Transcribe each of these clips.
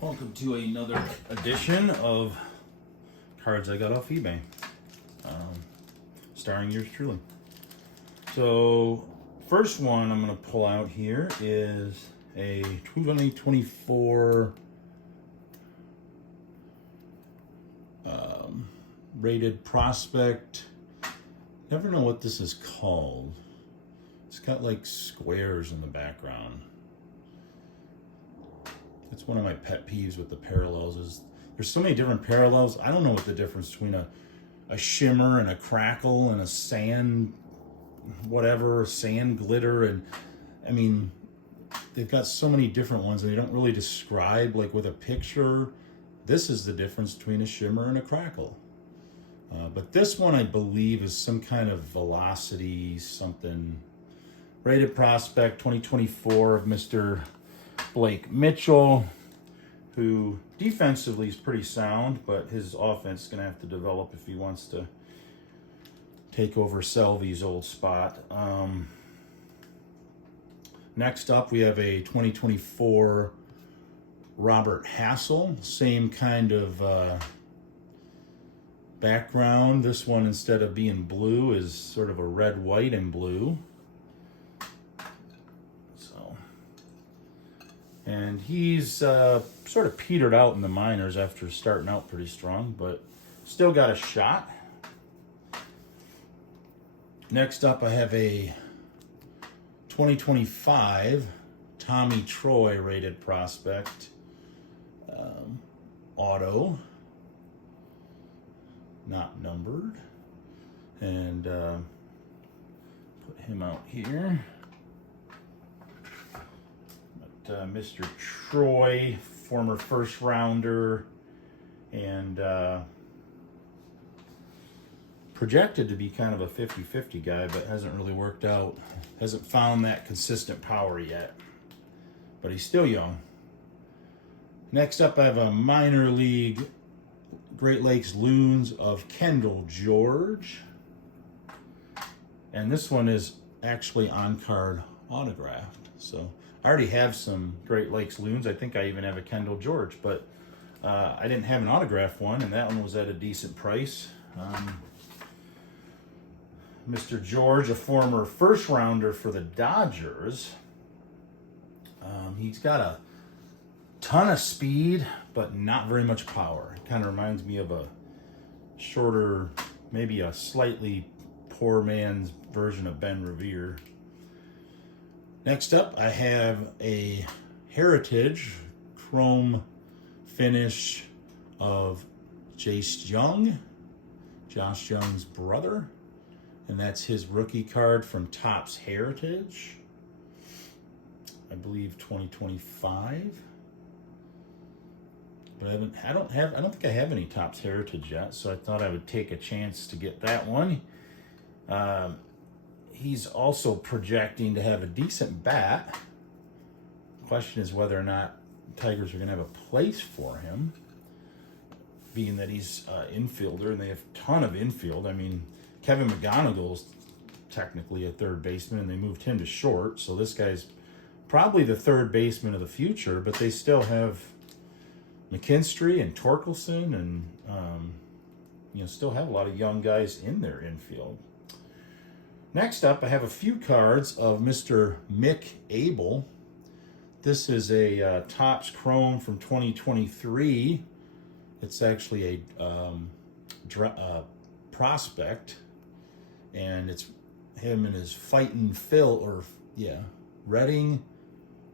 Welcome to another edition of cards I got off eBay, starring yours truly. So, first one I'm going to pull out here is a 2024 rated prospect. Never know what this is called. It's got like squares in the background. That's one of my pet peeves with the parallels is there's so many different parallels. I don't know what the difference between a shimmer and a crackle and a sand, whatever, sand glitter. And I mean, they've got so many different ones and they don't really describe like with a picture. This is the difference between a shimmer and a crackle. But this one I believe is some kind of velocity, something. Rated prospect 2024 of Mr. Blake Mitchell, who defensively is pretty sound, but his offense is going to have to develop if he wants to take over Selvy's old spot. Next up, we have a 2024 Robert Hassel, same kind of background. This one, instead of being blue, is sort of a red, white, and blue. And he's sort of petered out in the minors after starting out pretty strong, but still got a shot. Next up, I have a 2025 Tommy Troy rated prospect auto, not numbered, and put him out here. Mr. Troy, former first rounder, and projected to be kind of a 50-50 guy, but hasn't really worked out. Hasn't found that consistent power yet, but he's still young. Next up, I have a minor league Great Lakes Loons of Kendall George, and this one is actually on-card autographed, so I already have some Great Lakes Loons. I think I even have a Kendall George, but I didn't have an autographed one, and that one was at a decent price. Mr. George, a former first rounder for the Dodgers. He's got a ton of speed, but not very much power. It kind of reminds me of a shorter, maybe a slightly poor man's version of Ben Revere. Next up, I have a Heritage Chrome finish of Josh Young's brother, and that's his rookie card from Topps Heritage, I believe 2025. But I don't think I have any Topps Heritage yet, so I thought I would take a chance to get that one. He's also projecting to have a decent bat. Question is whether or not Tigers are going to have a place for him, being that he's an infielder and they have a ton of infield. I mean, Kevin McGonigal's technically a third baseman and they moved him to short, so this guy's probably the third baseman of the future, but they still have McKinstry and Torkelson and still have a lot of young guys in their infield. Next up, I have a few cards of Mr. Mick Abel. This is a Topps Chrome from 2023. It's actually a prospect, and it's him and his Reading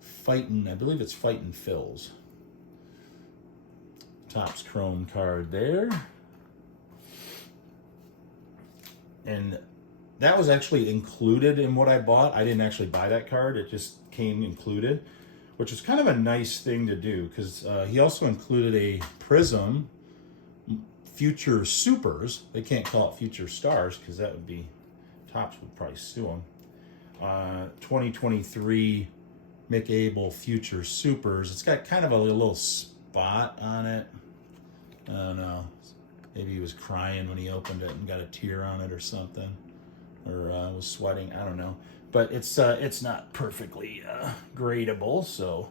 Fightin', I believe it's Fightin' Phils. Topps Chrome card there. And that was actually included in what I bought. I didn't actually buy that card. It just came included, which is kind of a nice thing to do because he also included a Prism Future Supers. They can't call it Future Stars because that would be, Topps would probably sue him. 2023 Mick Abel Future Supers. It's got kind of a little spot on it. I don't know. Maybe he was crying when he opened it and got a tear on it or something. Or was sweating, I don't know. But it's not perfectly gradable, so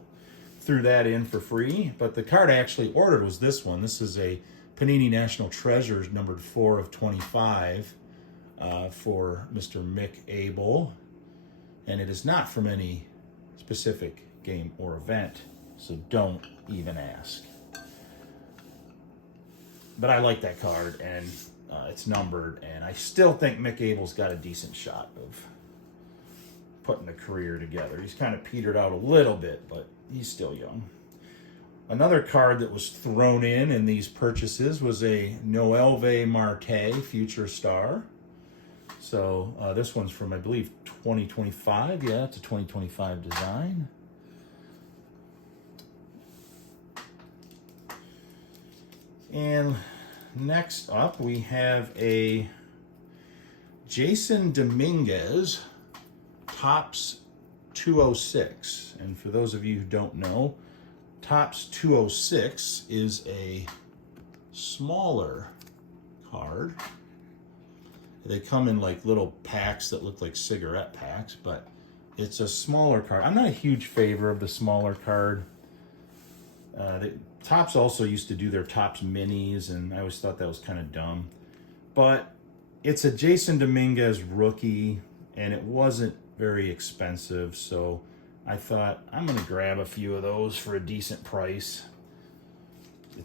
threw that in for free. But the card I actually ordered was this one. This is a Panini National Treasures numbered 4 of 25 for Mr. Mick Abel. And it is not from any specific game or event, so don't even ask. But I like that card, and it's numbered, and I still think Mick Abel's got a decent shot of putting a career together. He's kind of petered out a little bit, but he's still young. Another card that was thrown in these purchases was a Noelve Marte Future Star. So this one's from, I believe, 2025. Yeah, it's a 2025 design. And next up, we have a Jason Dominguez Topps 206. And for those of you who don't know, Topps 206 is a smaller card. They come in like little packs that look like cigarette packs, but it's a smaller card. I'm not a huge favor of the smaller card. Topps also used to do their Topps minis, and I always thought that was kind of dumb. But it's a Jason Dominguez rookie, and it wasn't very expensive, so I thought I'm going to grab a few of those for a decent price.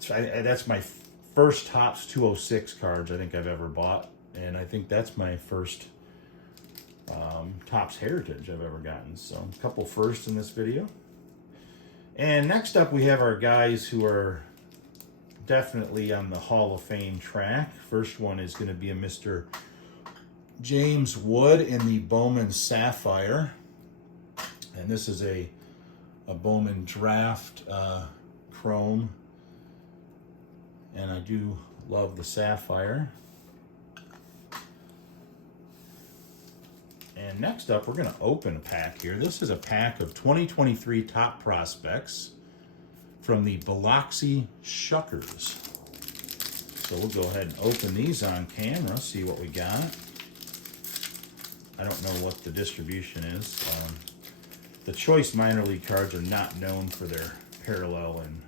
That's my first Topps 206 cards I think I've ever bought. And I think that's my first Topps Heritage I've ever gotten. So a couple firsts in this video. And next up we have our guys who are definitely on the Hall of Fame track. First one is going to be a Mr. James Wood in the Bowman Sapphire. And this is a Bowman Draft Chrome. And I do love the Sapphire. And next up, we're going to open a pack here. This is a pack of 2023 Top Prospects from the Biloxi Shuckers. So we'll go ahead and open these on camera, see what we got. I don't know what the distribution is. The Choice Minor League cards are not known for their parallel and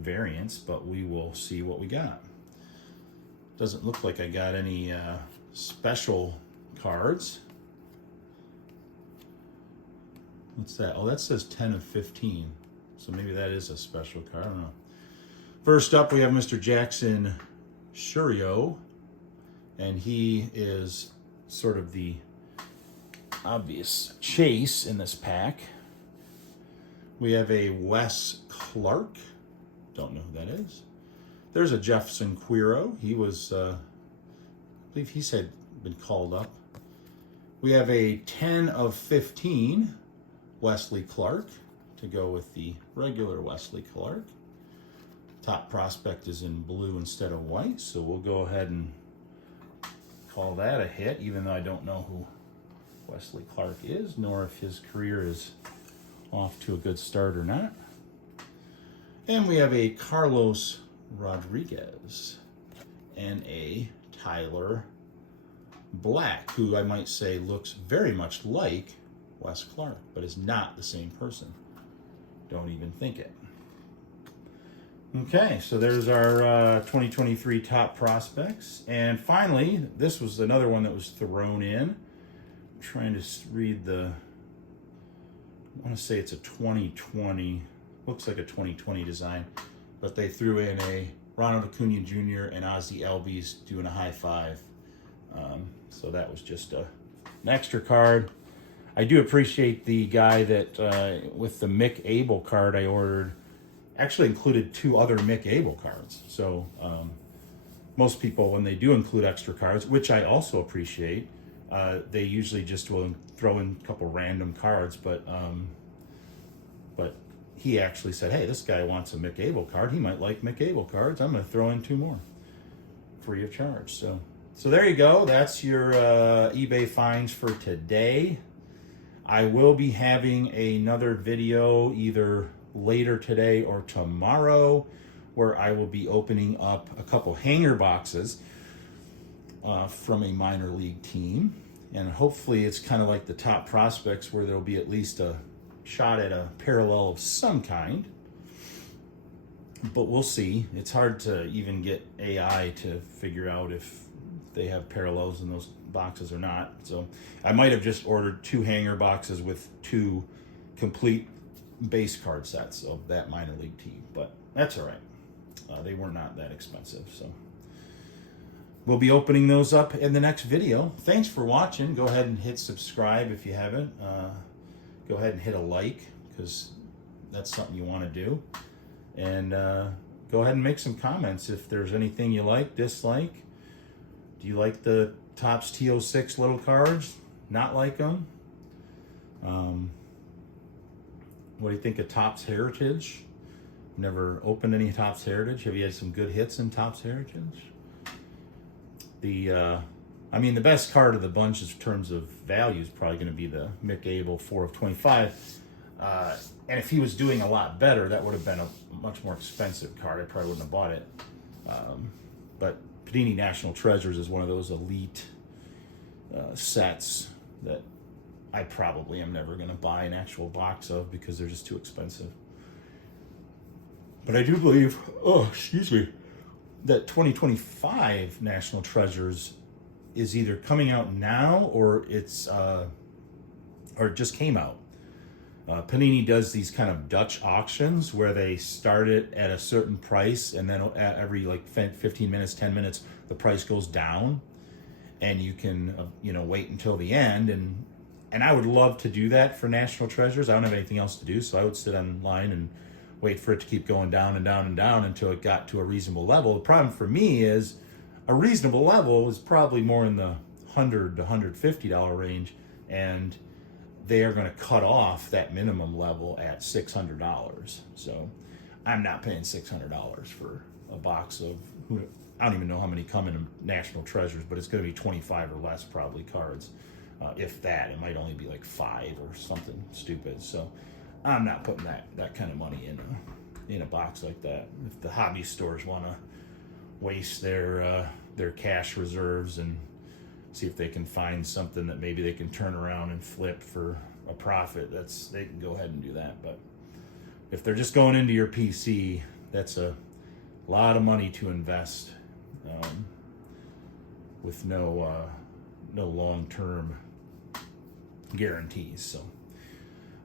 variants, but we will see what we got. Doesn't look like I got any special cards. What's that? Oh, that says 10 of 15. So maybe that is a special card. I don't know. First up, we have Mr. Jackson Shurio. And he is sort of the obvious chase in this pack. We have a Wes Clark. Don't know who that is. There's a Jefferson Quiro. He was, I believe he said been called up. We have a 10 of 15. Wesley Clark to go with the regular Wesley Clark. Top prospect is in blue instead of white, so we'll go ahead and call that a hit, even though I don't know who Wesley Clark is, nor if his career is off to a good start or not. And we have a Carlos Rodriguez and a Tyler Black, who I might say looks very much like Wes Clark, but is not the same person. Don't even think it. Okay, so there's our 2023 top prospects. And finally, this was another one that was thrown in. I'm trying to read the, I want to say it's a 2020, looks like a 2020 design, but they threw in a Ronald Acuna Jr. and Ozzie Albies doing a high five. So that was just an extra card. I do appreciate the guy that, with the Mick Abel card I ordered, actually included 2 other Mick Abel cards. So most people, when they do include extra cards, which I also appreciate, they usually just will throw in a couple random cards. But he actually said, hey, this guy wants a Mick Abel card. He might like Mick Abel cards. I'm going to throw in 2 more free of charge. So there you go. That's your eBay finds for today. I will be having another video either later today or tomorrow where I will be opening up a couple hanger boxes from a minor league team. And hopefully it's kind of like the top prospects where there'll be at least a shot at a parallel of some kind. But we'll see. It's hard to even get AI to figure out if they have parallels in those boxes or not. So I might have just ordered 2 hanger boxes with 2 complete base card sets of that minor league team, but that's all right. They were not that expensive, so we'll be opening those up in the next video. Thanks for watching. Go ahead and hit subscribe if you haven't. Go ahead and hit a like, because that's something you want to do. And go ahead and make some comments if there's anything you like, dislike. Do you like the Topps T06 little cards? Not like them? What do you think of Topps Heritage? Never opened any Topps Heritage. Have you had some good hits in Topps Heritage? I mean, the best card of the bunch in terms of value is probably going to be the Mick Abel 4 of 25. And if he was doing a lot better, that would have been a much more expensive card. I probably wouldn't have bought it. But Panini National Treasures is one of those elite sets that I probably am never going to buy an actual box of because they're just too expensive. But I do believe, that 2025 National Treasures is either coming out now or it's or it just came out. Panini does these kind of Dutch auctions where they start it at a certain price, and then every like 15 minutes, 10 minutes, the price goes down, and you can wait until the end. And I would love to do that for National Treasures. I don't have anything else to do, so I would sit online and wait for it to keep going down and down and down until it got to a reasonable level. The problem for me is a reasonable level is probably more in the $100 to $150 range, and they are going to cut off that minimum level at $600. So I'm not paying $600 for a box of, I don't even know how many come in National Treasures, but it's going to be 25 or less probably cards. If that, it might only be like 5 or something stupid. So I'm not putting that kind of money in a box like that. If the hobby stores want to waste their cash reserves and see if they can find something that maybe they can turn around and flip for a profit, they can go ahead and do that. But if they're just going into your PC, that's a lot of money to invest with no long-term guarantees. So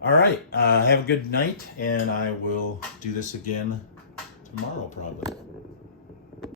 all right, have a good night, and I will do this again tomorrow probably.